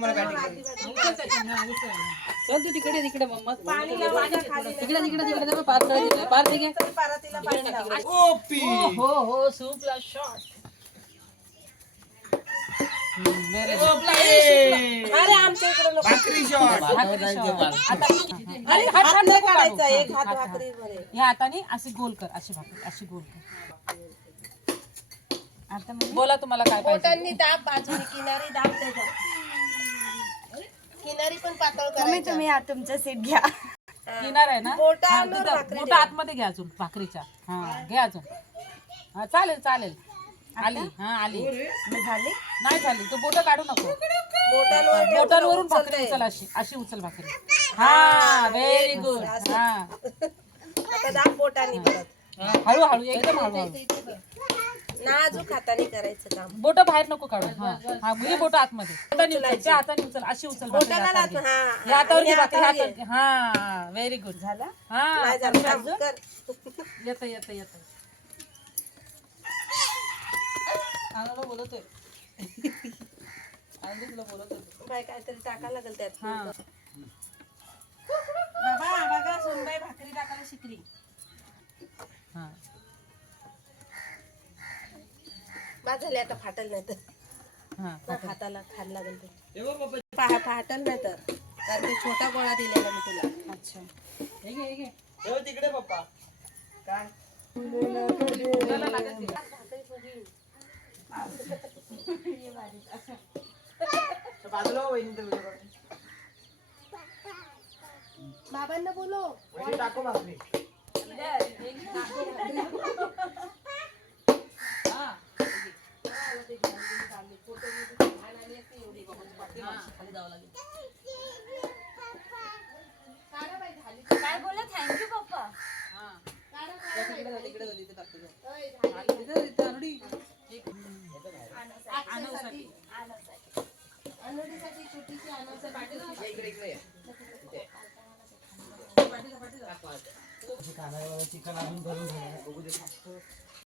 तुम्हाला बॅटिंग चल तू तिकडे तिकडे मम्मा तिकडे तिकडे तिकडे पार कर पार दे घे पारातीला पाणी लाव. ओपी हो हो सूपला शॉट अरे आमच्या इकडे नको. भाकरी शॉट अरे हात नाही काढायचा, एक हात भाकरी मध्ये. या हाताने अशी गोल कर अशी भाकरी अशी गोल कर आता बोला तुम्हाला काय पाहिजे बोटांनी दाब बाजूने किनारी दाब त्याच्या. किनारी पण पातळ करायची. तुम्ही तुमचा सीट घ्या. किनार आहे ना बोटांवर भाकरी बोट आतमध्ये घ्या अजून भाकरीच्या हा घे अजून हा चालेल चालेल आली हा आली झाले नाही झाली तू बोट काढू नको बोटांवर ठेव, बोटांवरून भाकरी उचलते. उचल अशी अशी उचल भाकरी हा व्हेरी गुड हा आता दाब बोटांनी परत. हळू हळू एकदम हळू हळू नाजूक हाताने करायचं काम. बोट बाहेर नको काढू हा हा मुली बोट आतमध्ये हाताने उचल त्या हाताने उचल अशी उचल भाकरी बोटाला हातावर लाथ, घे. हा. या हातावर घे आणि भाकरी हातावर हातावर घे. हा व्हेरी गुड झाला हा नाही झालं, थांब, अजून कर. येतं येतं येतं आनंद बोलतोय आनंद तुला बोलतोय बाय काहीतरी टाकायला लागेल त्यात. हा बाबा बघा सोनबाई भाकरी टाकायला शिकली. हा बाद झाले आता फाटल नाही तर. हा हाताला खायला लागेल ते. फाटल नाही तर. कारण ते छोटा गोळा दिलेला मी तुला. अच्छा हे घे हे घे तिकडे पप्पा काय तुला लागत नाही. बाजूला वहिनी तर व्हिडिओ काढून. बाबांना बोलो. वहिनी टाको भाकरी काय बोलला थँक्यू पप्पा. अनुडीसाठी छोटीशी आणायचं. इकडे इकडे ये. चिकन अजून करून बघू दे.